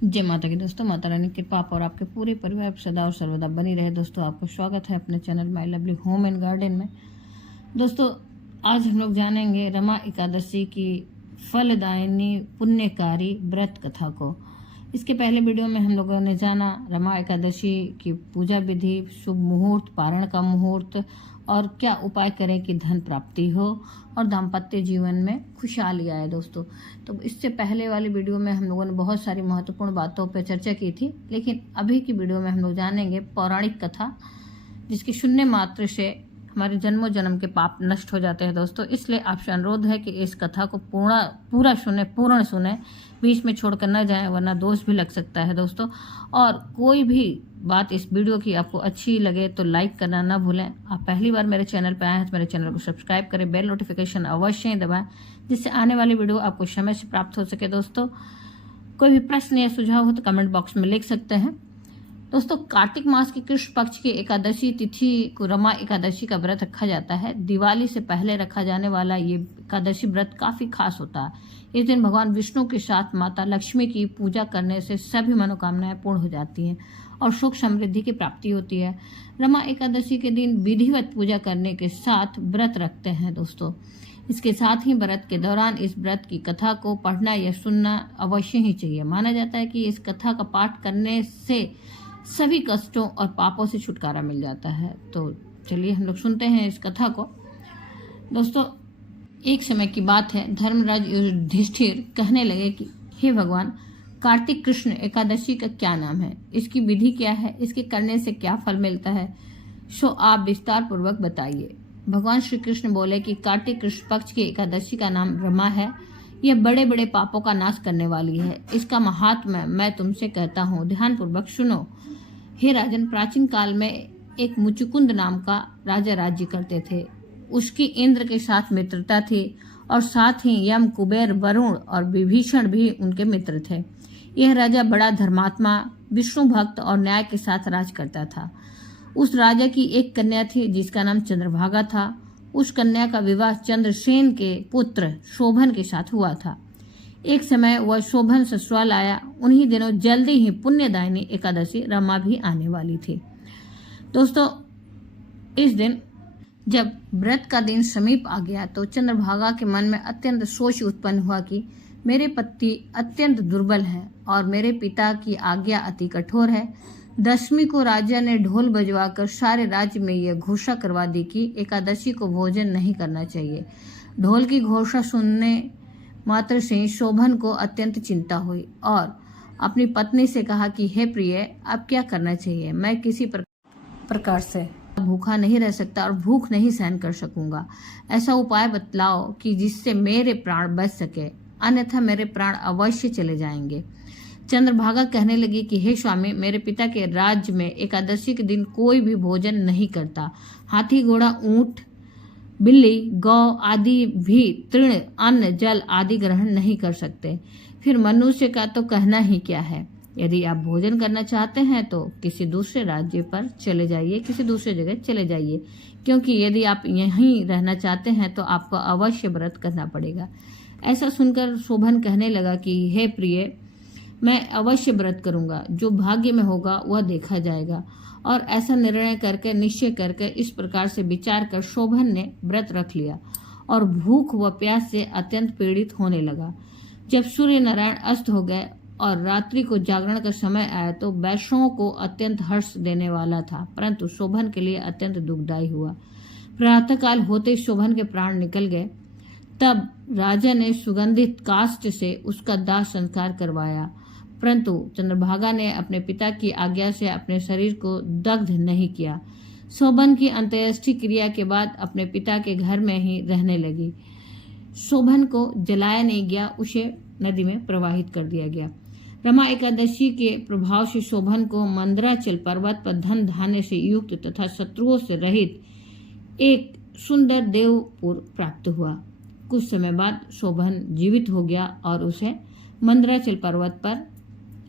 जय माता की दोस्तों, माता रानी की कृपा आप और आपके पूरे परिवार पर सदा और सर्वदा बनी रहे। दोस्तों, आपको स्वागत है अपने channel my lovely home and garden में। दोस्तों, आज हम लोग जानेंगे रमा एकादशी की फलदायिनी पुण्यकारी व्रत कथा को। इसके पहले वीडियो में हम लोगों ने जाना रमा एकादशी की पूजा विधि, शुभ मुहूर्त, पारण का मुहूर्त और क्या उपाय करें कि धन प्राप्ति हो और दाम्पत्य जीवन में खुशहाली आए। दोस्तों, तो इससे पहले वाली वीडियो में हम लोगों ने बहुत सारी महत्वपूर्ण बातों पर चर्चा की थी, लेकिन अभी की वीडियो में हम लोग जानेंगे पौराणिक कथा, जिसकी सुनने मात्र से हमारे जन्मों जन्म के पाप नष्ट हो जाते हैं। दोस्तों, इसलिए आपसे अनुरोध है कि इस कथा को पूर्ण सुने, बीच में छोड़कर न जाएं, वरना दोष भी लग सकता है। दोस्तों, और कोई भी बात इस वीडियो की आपको अच्छी लगे तो लाइक करना ना भूलें। आप पहली बार मेरे चैनल पर आए हैं तो मेरे चैनल को सब्सक्राइब करें, बेल नोटिफिकेशन अवश्य ही दबाएं, जिससे आने वाली वीडियो आपको समय से प्राप्त हो सके। दोस्तों, कोई भी प्रश्न या सुझाव हो तो कमेंट बॉक्स में लिख सकते हैं। दोस्तों, कार्तिक मास की कृष्ण पक्ष की एकादशी तिथि को रमा एकादशी का व्रत रखा जाता है। दिवाली से पहले रखा जाने वाला ये एकादशी व्रत काफी खास होता है। इस दिन भगवान विष्णु के साथ माता लक्ष्मी की पूजा करने से सभी मनोकामनाएं पूर्ण हो जाती हैं और सुख समृद्धि की प्राप्ति होती है। रमा एकादशी के दिन विधिवत पूजा करने के साथ व्रत रखते हैं। दोस्तों, इसके साथ ही व्रत के दौरान इस व्रत की कथा को पढ़ना या सुनना अवश्य ही चाहिए। माना जाता है कि इस कथा का पाठ करने से सभी कष्टों और पापों से छुटकारा मिल जाता है। तो चलिए हम लोग सुनते हैं इस कथा को। दोस्तों, एक समय की बात है, धर्मराज युधिष्ठिर कहने लगे कि हे भगवान, कार्तिक कृष्ण एकादशी का क्या नाम है, इसकी विधि क्या है, इसके करने से क्या फल मिलता है, सो आप विस्तार पूर्वक बताइए। भगवान श्री कृष्ण बोले कि कार्तिक कृष्ण पक्ष की एकादशी का नाम रमा है। यह बड़े बड़े पापों का नाश करने वाली है। इसका महात्म्य मैं तुमसे कहता हूँ, ध्यान पूर्वक सुनो। हे राजन, प्राचीन काल में एक मुचुकुंद नाम का राजा राज्य करते थे। उसकी इंद्र के साथ मित्रता थी और साथ ही यम, कुबेर, वरुण और विभीषण भी उनके मित्र थे। यह राजा बड़ा धर्मात्मा, विष्णु भक्त और न्याय के साथ राज करता था। उस राजा की एक कन्या थी जिसका नाम चंद्रभागा था। उस कन्या का विवाह चंद्रसेन के पुत्र शोभन के साथ हुआ था। एक समय वह शोभन ससुराल आया। उन्हीं दिनों जल्दी ही पुण्यदायिनी एकादशी रमा भी आने वाली थी। दोस्तों, इस दिन जब व्रत का दिन समीप आ गया तो चंद्रभागा के मन में अत्यंत सोच उत्पन्न हुआ कि मेरे पति अत्यंत दुर्बल है और मेरे पिता की आज्ञा अति कठोर है। दशमी को राजा ने ढोल बजवाकर सारे राज्य में यह घोषणा करवा दी कि एकादशी को भोजन नहीं करना चाहिए। ढोल की घोषणा सुनने मात्र से शोभन को अत्यंत चिंता हुई और अपनी पत्नी से कहा कि हे प्रिय, अब क्या करना चाहिए? मैं किसी प्रकार से भूखा नहीं रह सकता और भूख नहीं सहन कर सकूंगा। ऐसा उपाय बतलाओ कि जिससे मेरे प्राण बच सके, अन्यथा मेरे प्राण अवश्य चले जाएंगे। चंद्रभागा कहने लगी कि हे स्वामी, मेरे पिता के राज्य में एकादशी के दिन कोई भी भोजन नहीं करता। हाथी, घोड़ा, ऊंट, बिल्ली, गौ आदि भी तृण, अन्न, जल आदि ग्रहण नहीं कर सकते। फिर मनुष्य का तो कहना ही क्या है। यदि आप भोजन करना चाहते हैं तो किसी दूसरे राज्य पर चले जाइए, किसी दूसरे जगह चले जाइए, क्योंकि यदि आप यहीं रहना चाहते हैं तो आपको अवश्य व्रत करना पड़ेगा। ऐसा सुनकर शोभन कहने लगा कि हे प्रिय, मैं अवश्य व्रत करूंगा। जो भाग्य में होगा वह देखा जाएगा। और ऐसा निर्णय करके, निश्चय करके, इस प्रकार से विचार कर शोभन ने व्रत रख लिया और भूख व प्यास से अत्यंत पीड़ित होने लगा। जब सूर्य नारायण अस्त हो गए और रात्रि को जागरण का समय आया तो वैष्णवों को अत्यंत हर्ष देने वाला था, परंतु शोभन के लिए अत्यंत दुखदायी हुआ। प्रातःकाल होते शोभन के प्राण निकल गए। तब राजा ने सुगंधित काष्ठ से उसका दाह संस्कार करवाया, परंतु चंद्रभागा ने अपने पिता की आज्ञा से अपने शरीर को दग्ध नहीं किया। शोभन की अंत्येष्टि क्रिया के बाद अपने पिता के घर में ही रहने लगी। शोभन को जलाया नहीं गया, उसे नदी में प्रवाहित कर दिया गया। रमा एकादशी के प्रभाव से शोभन को मंदराचल पर्वत पर धन धान्य से युक्त तथा शत्रुओं से रहित एक सुंदर देवपुर प्राप्त हुआ। कुछ समय बाद शोभन जीवित हो गया और उसे मंदराचल पर्वत पर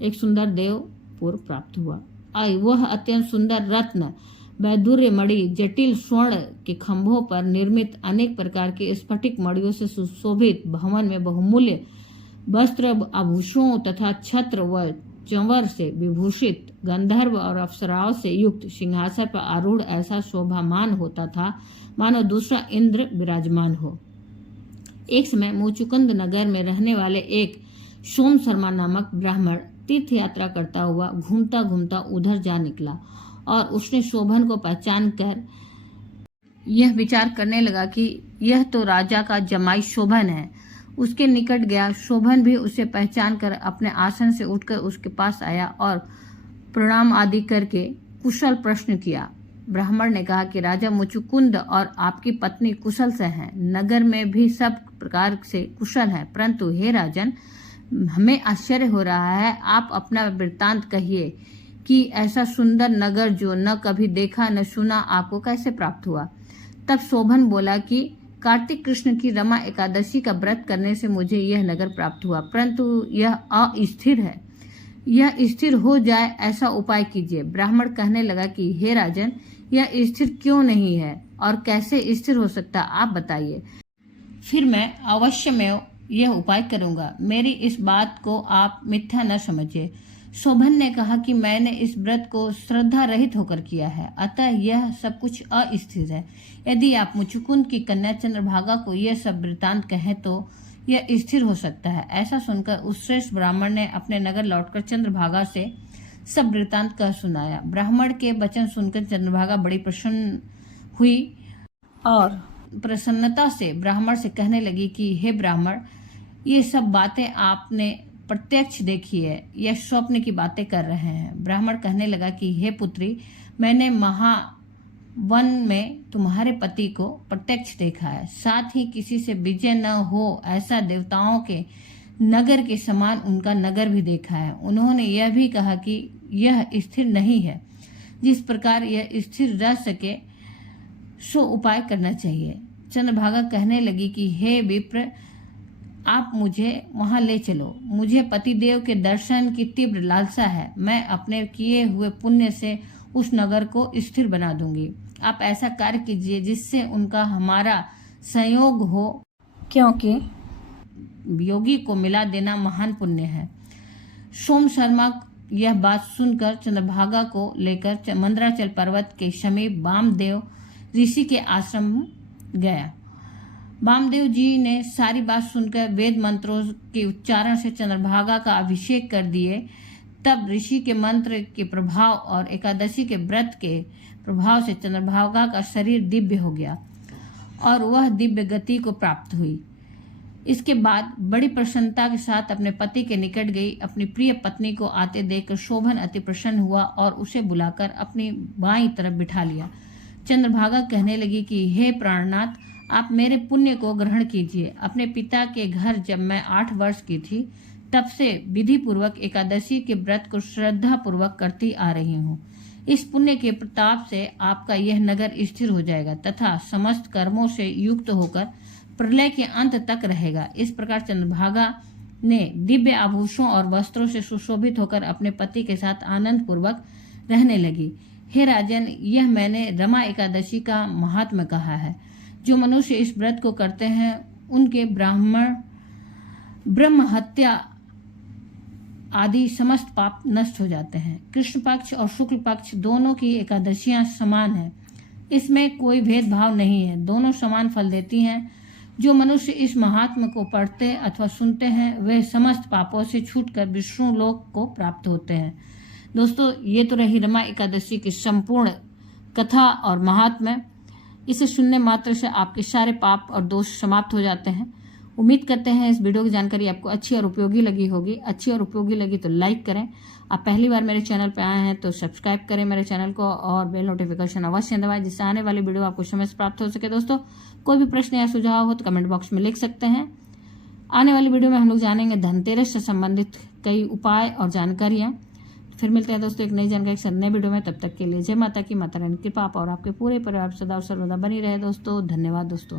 एक सुंदर देवपुर प्राप्त हुआ। वह अत्यंत सुंदर रत्न, वैदुर्य मणि, जटिल स्वर्ण के खंभों पर निर्मित अनेक प्रकार के स्फटिक मणियों से सुशोभित भवन में बहुमूल्य वस्त्र, आभूषणों तथा छत्र व चंवर से विभूषित गंधर्व और अप्सराओं से युक्त सिंहासन पर आरूढ़ ऐसा शोभामान होता था मानो दूसरा इंद्र विराजमान हो। एक समय मुचुकुंद नगर में रहने वाले एक सोम शर्मा नामक ब्राह्मण तीर्थ यात्रा करता हुआ घूमता घूमता उधर जा निकला और उसने शोभन को पहचान कर यह विचार करने लगा कि यह तो राजा का जमाई शोभन है। उसके निकट गया। शोभन भी उसे पहचान कर अपने आसन से उठकर उसके पास आया और प्रणाम आदि करके कुशल प्रश्न किया। ब्राह्मण ने कहा कि राजा मुचुकुंद और आपकी पत्नी कुशल से हैं। नगर में भी सब प्रकार से कुशल है, परंतु हे राजन, हमें आश्चर्य हो रहा है। आप अपना वृत्तांत कहिए कि ऐसा सुंदर नगर जो न कभी देखा न सुना आपको कैसे प्राप्त हुआ। तब शोभन बोला कि कार्तिक कृष्ण की रमा एकादशी का व्रत करने से मुझे यह नगर प्राप्त हुआ, परंतु यह अस्थिर है। यह स्थिर हो जाए ऐसा उपाय कीजिए। ब्राह्मण कहने लगा कि हे राजन, यह स्थिर क्यों नहीं है और कैसे स्थिर हो सकता, आप बताइए, फिर मैं अवश्य में यह उपाय करूंगा। मेरी इस बात को आप मिथ्या न समझिए। शोभन ने कहा कि मैंने इस व्रत को श्रद्धा रहित होकर किया है, अतः यह सब कुछ अस्थिर है। यदि आप मुचुकुंद की कन्या चंद्रभागा को यह सब वृत्तांत कहें तो यह स्थिर हो सकता है। ऐसा सुनकर उस श्रेष्ठ ब्राह्मण ने अपने नगर लौटकर चंद्रभागा से सब वृत्तांत कह सुनाया। ब्राह्मण के वचन सुनकर चंद्रभागा बड़ी प्रसन्न हुई और प्रसन्नता से ब्राह्मण से कहने लगी कि हे ब्राह्मण, ये सब बातें आपने प्रत्यक्ष देखी है, यह स्वप्न की बातें कर रहे हैं। ब्राह्मण कहने लगा कि हे पुत्री, मैंने महावन में तुम्हारे पति को प्रत्यक्ष देखा है, साथ ही किसी से विजय न हो ऐसा देवताओं के नगर के समान उनका नगर भी देखा है। उन्होंने यह भी कहा कि यह स्थिर नहीं है। जिस प्रकार यह स्थिर रह सके सो उपाय करना चाहिए। चंद्रभागा कहने लगी कि हे विप्र, आप मुझे वहां ले चलो। मुझे पतिदेव के दर्शन की तीव्र लालसा है। मैं अपने किए हुए पुण्य से उस नगर को स्थिर बना दूंगी। आप ऐसा कार्य कीजिए जिससे उनका हमारा संयोग हो, क्योंकि योगी को मिला देना महान पुण्य है। सोम शर्मा यह बात सुनकर चंद्रभागा को लेकर मंदराचल पर्वत के समीप वामदेव ऋषि के आश्रम गया। वामदेव जी ने सारी बात सुनकर वेद मंत्रों के उच्चारण से चंद्रभागा का अभिषेक कर दिए। तब ऋषि के मंत्र के प्रभाव और एकादशी के व्रत के प्रभाव से चंद्रभागा का शरीर दिव्य हो गया और वह दिव्य गति को प्राप्त हुई। इसके बाद बड़ी प्रसन्नता के साथ अपने पति के निकट गई। अपनी प्रिय पत्नी को आते देखकर शोभन अति प्रसन्न हुआ और उसे बुलाकर अपनी बाईं तरफ बिठा लिया। चंद्रभागा कहने लगी कि हे प्राणनाथ, आप मेरे पुण्य को ग्रहण कीजिए। अपने पिता के घर जब मैं 8 वर्ष की थी तब से विधि पूर्वक एकादशी के व्रत को श्रद्धा पूर्वक करती आ रही हूँ। इस पुण्य के प्रताप से आपका यह नगर स्थिर हो जाएगा तथा समस्त कर्मों से युक्त होकर प्रलय के अंत तक रहेगा। इस प्रकार चंद्रभागा ने दिव्य आभूषणों और वस्त्रों से सुशोभित होकर अपने पति के साथ आनंद पूर्वक रहने लगी। हे राजन, यह मैंने रमा एकादशी का महात्म्य कहा है। जो मनुष्य इस व्रत को करते हैं उनके ब्रह्म हत्या आदि समस्त पाप नष्ट हो जाते हैं। कृष्ण पक्ष और शुक्ल पक्ष दोनों की एकादशियां समान हैं। इसमें कोई भेदभाव नहीं है, दोनों समान फल देती हैं। जो मनुष्य इस महात्म्य को पढ़ते अथवा सुनते हैं वे समस्त पापों से छूटकर विष्णु लोक को प्राप्त होते हैं। दोस्तों, ये तो रही रमा एकादशी की संपूर्ण कथा और महात्म्य। इसे सुनने मात्र से आपके सारे पाप और दोष समाप्त हो जाते हैं। उम्मीद करते हैं इस वीडियो की जानकारी आपको अच्छी और उपयोगी लगी होगी। अच्छी और उपयोगी लगी तो लाइक करें। आप पहली बार मेरे चैनल पर आए हैं तो सब्सक्राइब करें मेरे चैनल को और बेल नोटिफिकेशन अवश्य दबाएं, जिससे आने वाली वीडियो आपको समय से प्राप्त हो सके। दोस्तों, कोई भी प्रश्न या सुझाव हो तो कमेंट बॉक्स में लिख सकते हैं। आने वाली वीडियो में हम लोग जानेंगे धनतेरस से संबंधित कई उपाय और जानकारियाँ। फिर मिलते हैं दोस्तों एक नई जानकारी के साथ नए वीडियो में। तब तक के लिए जय माता की, माता रानी की कृपा और आपके पूरे परिवार सदा और सर्वदा बनी रहे। दोस्तों, धन्यवाद दोस्तों।